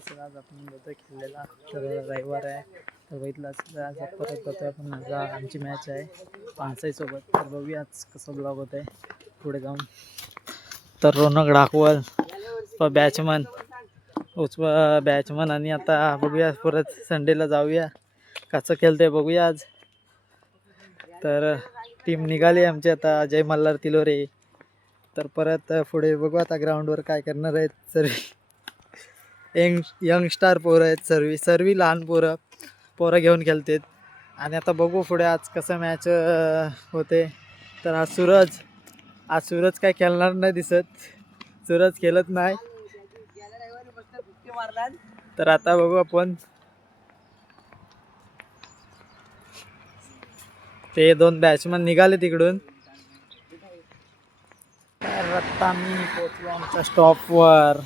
असेल आज आपण बद्दल खेळलेला तर रविवार आहे. तर बघितलं असेल आज परत होतो आहे पण आज आमची मॅच आहे पानसाईसोबत तर बघूया आज कसं ब्लॉग होत आहे पुढे जाऊन. तर रोनक डाकवल बॅचमन उचव बॅचमन आणि आता बघूया परत संडेला जाऊया. कसं खेळतंय बघूया आज. तर टीम निघाली आमची आता. जय मल्हार तिलोरे. तर परत पुढे बघू आता ग्राउंडवर काय करणार आहेत. सर यंग यंगस्टार पोरं आहेत सर्वी सर्व लहान पोरं पोरं घेऊन खेळतात. आणि आता बघू पुढे आज कसं मॅच होते. तर आज सूरज आज सूरज काय खेळणार नाही दिसत. सूरज खेळत नाही. तर आता बघू आपण. ते दोन बॅट्समन निघाले तिकडून. तर आता मी पोचलो आमच्या स्टॉपवर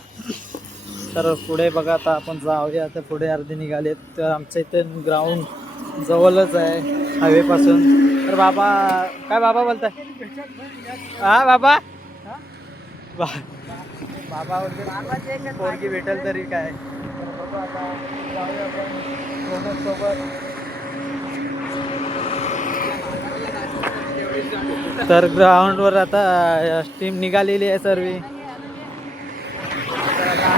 तर पुढे बघा आता आपण जाऊया. तर पुढे अर्धे निघालेत. तर आमच्या इथे ग्राउंड जवळच आहे हायवेपासून तर बाबा काय बाबा बोलताय? हा बाबा? बा बाबा बोलते पोरगी भेटेल तरी काय? तर बघू आता जाऊया आपण तर ग्राउंडवर आता टीम निघालेली आहे सर्व तर आता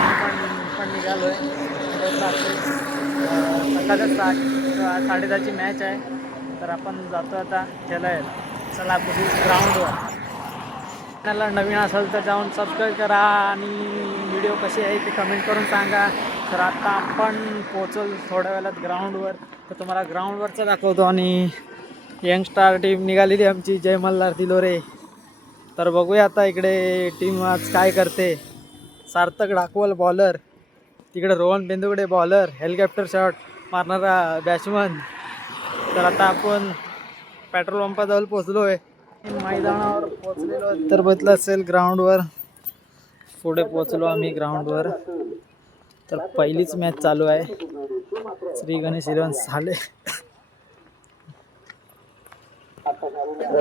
आम्ही पण पण निघालोय साठ साडेदहाची मॅच आहे. तर आपण जातो आता खेळायला. चला पुढील ग्राउंडवर चॅनलला नवीन असेल तर जाऊन सबस्क्राईब करा आणि व्हिडिओ कसे आहे ते कमेंट करून सांगा. तर आता आपण पोचल थोड्या वेळात ग्राउंडवर तर तुम्हाला ग्राउंडवरचं दाखवतो आणि यंगस्टार टीम निघालेली आमची जय मल्हार दिलोरे. तर बघूया आता इकडे टीम आज काय करते. सार्थक डाकवल बॉलर तिकडे Rohan Bendugade bowler helicopter shot मारणारा बॅट्समन तर आता आपण पेट्रोल पंपाजवळ पोचलो आहे मैदानावर पोचलेलो तर बघितलं असेल ग्राउंडवर पुढे पोचलो आम्ही ग्राउंडवर तर पहिलीच मॅच चालू आहे. श्री गणेश इलेवन झाले.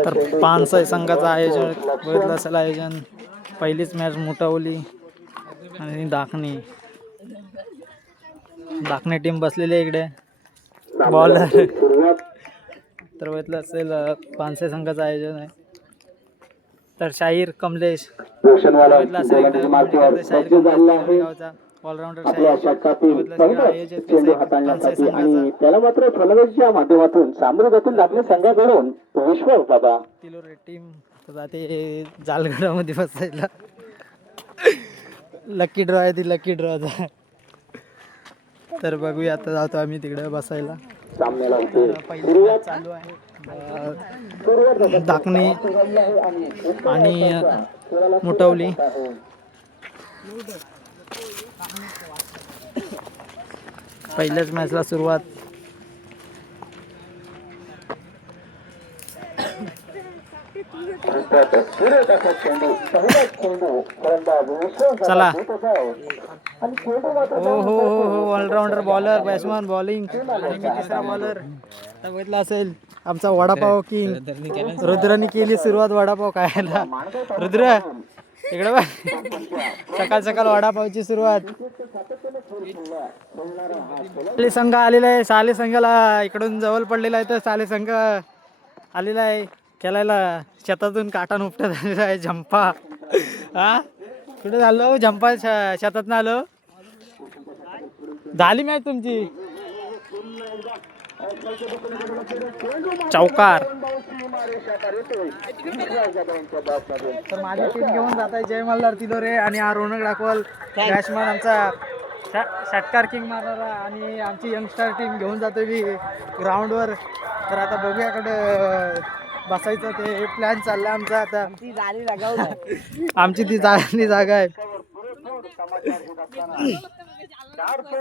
तर पानसाई संघाचं आयोजन बघितलं असेल आयोजन. पहिलीच मॅच मोठवली आणि दाखणी. दाखणी टीम बसलेली आहे इकडे. बॉलर तर बघितलं असेल अं, पानसाई संघाचं आयोजन आहे. तर शाहीर कमलेश. बघितलं असेल इकडे शाहीर ऑलराऊंडर त्याला माध्यमातून आपल्या संघाकडून. विश्वास तिलोरे टीम जालगडामध्ये बसायला. लकी ड्रॉ आहे ती लकी ड्रॉचा तर बघूया आता जातो आम्ही तिकडे बसायला. पहिली चालू आहे. दाखणे आणि मुटवली पहिल्याच मॅचला सुरुवात. चला. हो हो हो हो ऑलराऊंडर बॉलर बॅट्समन बॉलिंग आणि मी तिसरा बॉलर बघितलं असेल. आमचा वडापाव किंग रुद्राने केली सुरुवात वडापाव खायला. रुद्र इकडे बघ. सकाळ सकाळ वडापावची सुरुवात. साले संघ आलेला आहे. साले संघाला इकडून जवळ पडलेला आहे तर साले संघ आलेला आहे. खेळायला शेतातून काटा उपटत आलेला आहे झंपा. हा? कुठे झालो झंपा शेतातनं आलो. झाली मॅच तुमची? चौकार. तर माझी टीम घेऊन जात आहे जय मल्हार तिलोरे आणि हा रोनक डाकवल बॅट्समॅन आमचा षट- षटकार किंग मारणारा आणि आमची यंगस्टर टीम घेऊन जातो मी ग्राउंडवर तर आता बघूया कुठं बसायचं ते प्लॅन चालला आमचा आता. आमची ती जागा जागा आहे.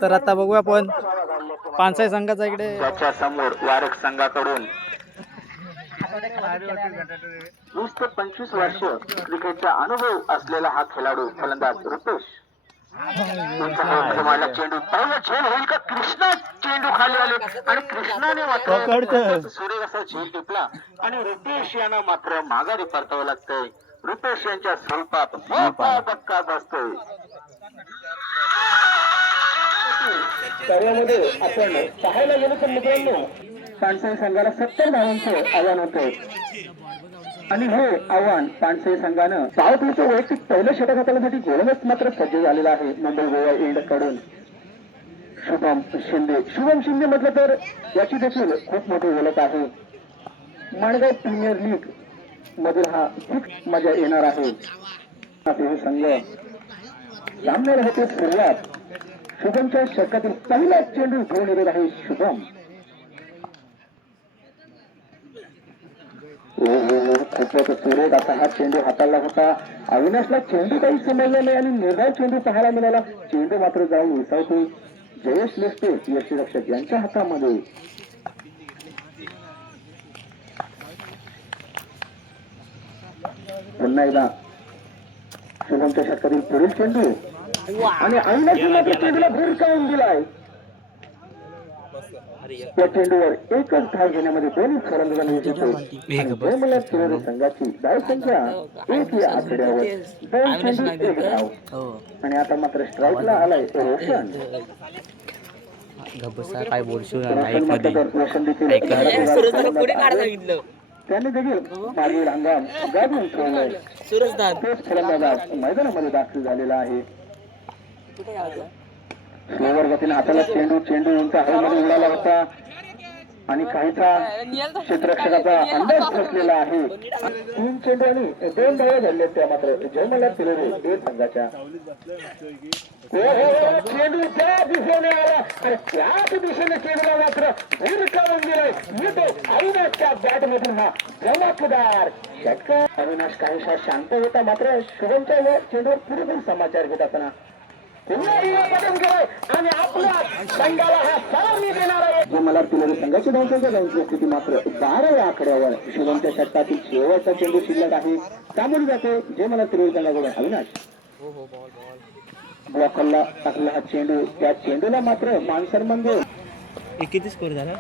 तर आता बघूया आपण. पानसाई संघाचा इकडे. त्याच्यासमोर वारक संघाकडून. वीस ते पंचवीस वर्ष क्रिकेटचा अनुभव असलेला हा खेळाडू फलंदाज रुपेश. हाताला चेंडू झेल होईल का? कृष्णा चेंडू खाली आले. आणि कृष्णाने मात्र पकडतं. सुरेख असा झेल टिपला. आणि रुपेश यांना मात्र माघारी परतावं लागतंय. रुपेश यांच्या स्वरूपात मोठा धक्का बसतोय. त्यामध्ये आपण पाहायला गेलो तर मित्रांनो पानसई संघाला सत्तर धावांचं आव्हान होतं आणि हे आव्हान पानसे संघानं सावथचं वैयक्तिक पहिलं षटक हाताळण्यासाठी गोलंदाज मात्र सज्ज झालेला आहे मुंबई गोवा एंडकडून शुभम शिंदे शुभम शिंदे म्हटलं तर याची देखील खूप मोठी ओळख आहे. माणगाव प्रीमियर लीग मधील हा खूप मजा येणार आहे. आपले हे संघ सामन्याला होते सुरुवात. शुभमच्या षटकातील पहिला चेंडू घेऊन येणार आहे शुभम. हो, हो. कुठला ओ, ओ, खूपच सुरेख असा हा चेंडू हाताळला होता. अविनाशला चेंडू काही समजला नाही आणि निर्धाव चेंडू पाहायला मिळाला. चेंडू मात्र जाऊन विसावतो जयेश लेस्टे यष्टीरक्षक यांच्या हातामध्ये. पुन्हा एकदा शुभमच्या षटकातील पुढील चेंडू. आणि अविनाशने मात्र चेंडूला भूर काढून दिलाय. या चेंडूवर एकच धाव घेण्यामध्ये दोन्ही फलंदाजांना संघाची संख्या एक या आघाड्यावर दोन चेंडू एक धाव आणि आता मात्र स्ट्राईकला आलाय रोशन काय बोलशील त्याने देखील मागील हंगाम गाजवून ठेवलाय मैदानामध्ये दाखल झालेला आहे स्लोवर गतीने हाताला चेंडू चेंडू उंचा हवेमध्ये उडाला होता. आणि काहीचा क्षेत्ररक्षकाचा अंदाज फसलेला आहे. तीन चेंडू आणि दोन धावा झाले त्या मात्र जयमला तिलरे हे संघाच्या. चेंडू त्या दिशेने आला आणि त्याच दिशेने चेंडूला मात्र भिरकावून गेले येतो अविनाशच्या बॅट मधून हा चमकदार षटकार. अविनाश काहीशा शांत होता मात्र शुभमच्या व चेंडूवर पुरेपूर समाचार घेत असताना पुन्हा रिवा पटन केलाय आणि आपल्या संघाला हा सलामी देणार आहे जे मला तिलरी संघाची धावसंख्या जाऊन स्थिती मात्र बाराव्या आकड्यावर. शुभमच्या षटकातील शेवटचा चेंडू शिल्लक आहे. त्यामुळे जाते जे मला तिलरी संघाकडून अविनाश ब्लॉकरला टाकला हा चेंडू. त्या चेंडूला मात्र मान सन्मान देऊन किती स्कोर झाला?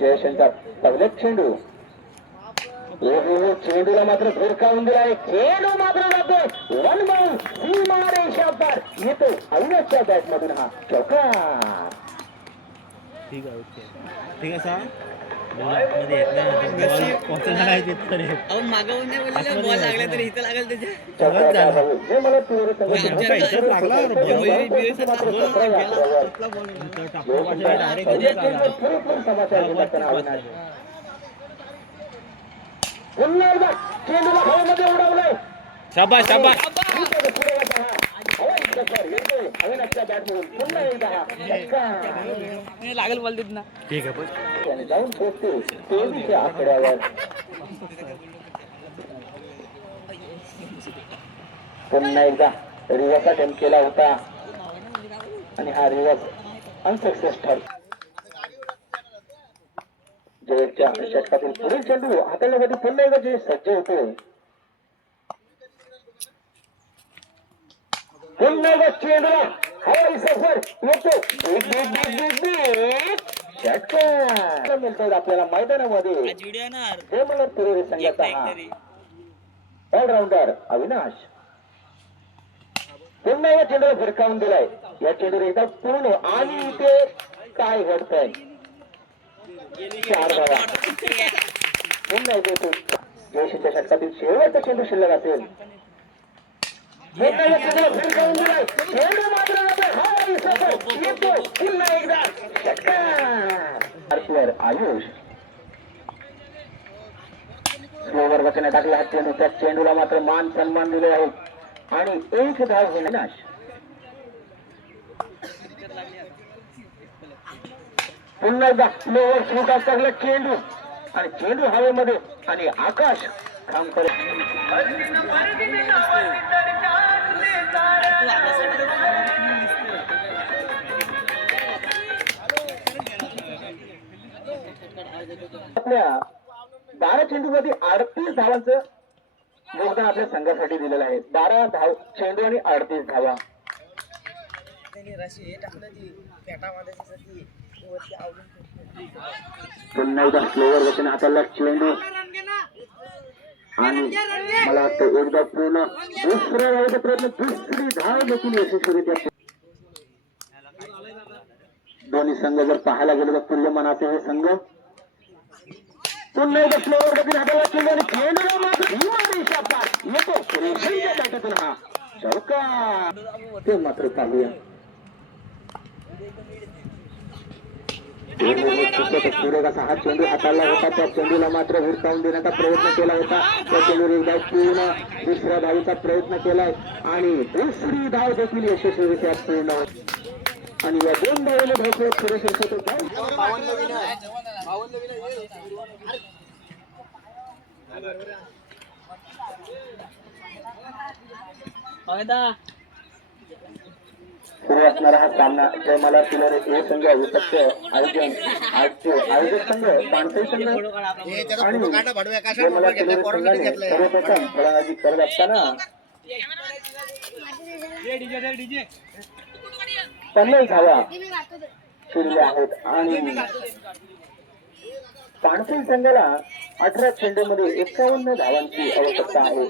जयशंकर पहिलेच चेंडू. चेंडूला मात्र भिरकावून दिलाय चेंडू मात्र जातो वन बाउंड सीमा रेषा पार येतो अविनाशच्या बॅट मधून हा चौकार ठीक आहे ओके ठीक आहे सा मध्ये एकदा चेंडूला हवेमध्ये उडवलंय लागेल बॉल देत ना. ठीक आहे पण जाऊन पोहोचते तेवीसच्या आकड्यावर पुन्हा एकदा रिवर्स अटेम्प्ट केला होता. आणि हा रिवर्स अनसक्सेस ठरला जयच्या षटकातील पुढील चेंडू हाताळण्यासाठी पुन्हा एकदा जे सज्ज होते? एकदा चेंडूला हवाई सफर येतो षटकार मिळतात आपल्याला मैदानामध्ये. संघाचा हा ऑलराऊंडर अविनाश. पुन्हा या चेंडूला फिरकावून दिलाय. या चेंडूवर एकदा पूर्ण आणि इथे. काय घडतंय? चार धावा पुन्हा एकदा तो षटकातील शेवटचा चेंडू शिल्लक असेल चेंडू आयुष स्लोवर वचने टाकला हा चेंडू त्या चेंडूला मात्र मान सन्मान दिले आहे. आणि एक धाव विनाश पुन्हा एकदा स्लोवर शूट टाकला चेंडू आणि चेंडू हवेमध्ये आणि आकाश काम करत आपल्या बारा चेंडू मध्ये अडतीस धावांचं योगदान आपल्या संघासाठी दिलेलं आहे. बारा धाव चेंडू आणि अडतीस धावा. पुन्हा एकदा स्लोवर वचन हाताला चेंडू आणि मला वाटतं एकदा पूर्ण दुसऱ्या वेळेचा प्रयत्न दुसरी धाव देखील यशस्वीरित्या दोन्ही संघ जर पाहायला गेलो तर तुल्यमानाचे हे संघ पुन्हा एकदा फ्लोअर देखील हाताला चेंडू आणि खेळलेला मात्र धीमा देशात येतो रेषेच्या बॅटातून हा चौका ते मात्र चालू आहे कसा हा चेंडू हाताळला होता त्या चेंडूला मात्र हुडकावून देण्याचा प्रयत्न केला होता त्या चेंडूवर एकदा पूर्ण दुसऱ्या धावीचा प्रयत्न केलाय आणि दुसरी धाव देखील यशस्वीरित्या पूर्ण आणि या दोन धावेने धावतो सुरेश रसतो फायदा सुरू असणारा हा सामना जयमाला किनारे हे संघ विपक्ष आयोजन आजचे आयोजक संघ पाणथई संघ आणि जयमाला किनारे संघाने सर्वप्रथम फलंदाजी करत असताना पन्नास धावा केलेल्या आहेत आणि पाणथई संघाला अठरा चेंडूमध्ये एकावन्न धावांची आवश्यकता आहे.